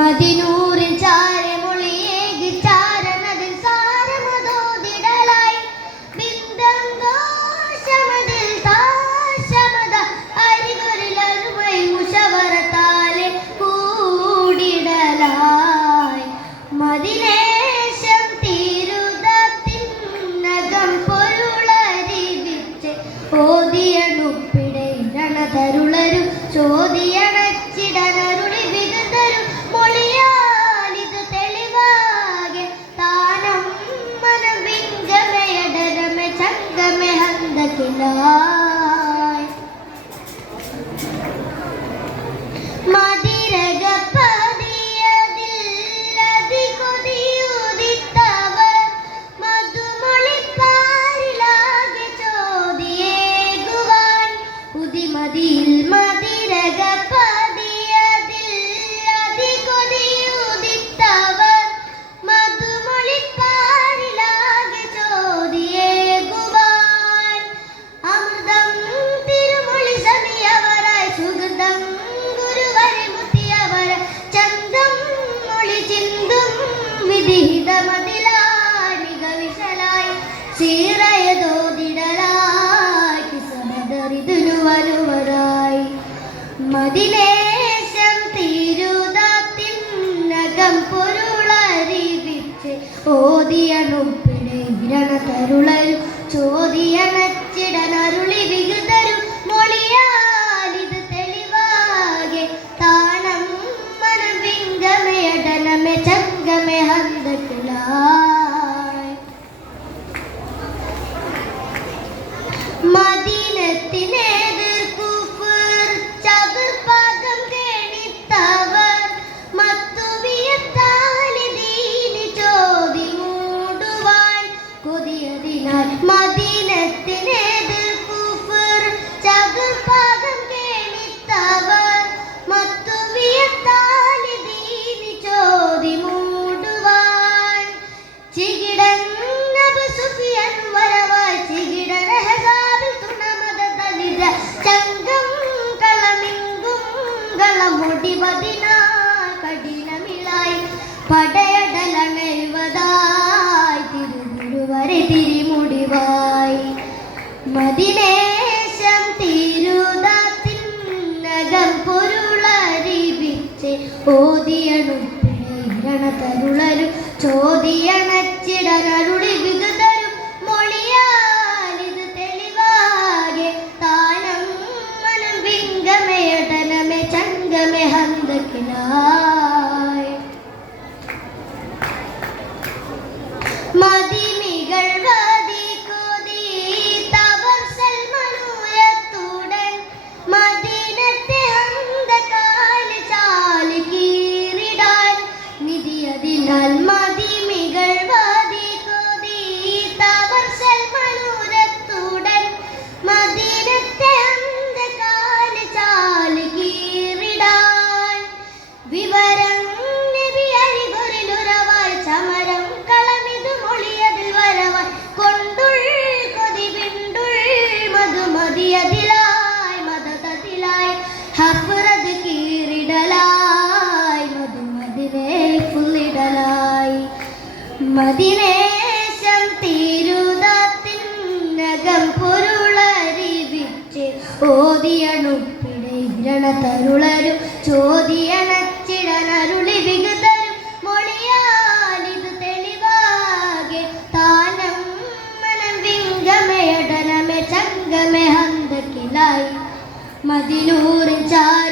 മദിനൂറിൻ ചാരമൊളിയേകി ചാരനതിൽ സാരമതോതിടലായി ബിന്ദന്തോഷമതിൽ താശമത അരികൊരിലരുമൈ മുഷവറത്താലെ കൂടിടലായി മദിനേശം തീരുതത്തിനകം പൊരുളരിവിച്ച് ഓതിയണുപ്പിടെ രണതരുളരും ചോദിയണച്ചിടനരുളി വിരുദ്ധരും മൊഴിയാലിത് തെളിവാകെ താനം മനം വിങ്കമയടരമെ ചങ്കമെ ഹന്തക്കിലായി മതിരകപ്പതിയതില്ലതി കൊതിയുദിത്തവർ മധുമൊളിപ്പാരിലാകെ ചോദിയേകുവാൻ ഉദിമതിയിൽ മതിരകപ്പതിയതില്ലതി കൊതിയുദിത്തവർ മധുമൊളിപ്പാരിലാകെ ചോദിയേകുവാൻ അമൃതം തിരുമൊഴി സമിയവരായി സുഗന്ധം ഗുരുവരെ മുത്തിയവര ചന്തം മൊഴി ചിന്തും വിധിഹിതമതിലായി മികവിശലായി ചീറയതോതിടലായി കിസമതറിതിനു വരുവരായി മദിനേശം തീരുതത്തിനകം പൊരുളറിവിച്ച് ഓതിയണുപ്പിടെ രണതരുളരും ചോദിയണച്ചിടനരുളി വികുതരും മൊഴിയാലിത് തെളിവാകെ താണം മനം വിങ്കമയടനമെ ചങ്കമെ ഹന്തക്കിലായി മദീനത്തിനെതിർ കുഫർ ചതുർഭാഗം കേണിത്തവർ മത്തുവിയത്താലി ദീനി ചോദി മൂടുവാൻ കൊതിയതിനാൽ മദീനത്തിനെതിർ കുഫർ ചതുർഭാഗം കേണിത്തവർ മത്തുവിയത്താലി ദീനി ചോദി മൂടുവാൻ ചികിടൻ അബൂ സുഫിയാൻ വരവായി ചികിടൻ ഹസാബിൽ തുണമത ദലിത ചങ്കം കളമിങ്കും കളമുടി പതിനായി കഠിനമിളായി പടയടലണയുവതായി തിരുവരെ തിരിമുടിവായി മദിനേശം തീരുതത്തിനകം പൊരുളറിവിച്ച് ഓതിയണുപ്പിടെ രണതരുളരും ചോദിയണച്ചിടനരുളി വികുതരും മൊഴിയാലിത് തെളിവാകെ താനം മനം വിങ്കമയടനമെ ചങ്കമെ ഹന്തക്കിലായി മദിമികൾ വാതി കൊതി തവർ സൽമനുയത്തുടൻ മദീനത്തെ ഹന്തകാല് ചാല് കീറിടാൻ നിധിയതിനാൽ മദിമികൾ വാതി കൊതി തവർ സൽമനുയത്തുടൻ മദീനത്തെ ഹന്തകാല് ചാല് കീറിടാൻ വിവരം നബി അരികൊരിലുറവായി ചമരം കളമിതു മൊഴിയതിൽ വരവായി കൊണ്ടുൾ കൊതി വിണ്ടുൾ മധുമതിയതിലായി മദതതിലായി ഹഫ്റത് കീറിടലായി മധുമതിനെ ഫുള്ളിടലായി മദിനേശം തീരുതത്തിനകം പൊരുളറിവിച്ച് ഓതിയണുപ്പിടെ രണതരുളരും ചോദിയണച്ചിടനരുളി വികുതരും മൊഴിയാലിത് തെളിവാകെ താനം മനം വിങ്കമയടനമെ ചങ്കമെ ഹന്തക്കിലായി മദിനൂറിൻ ചാര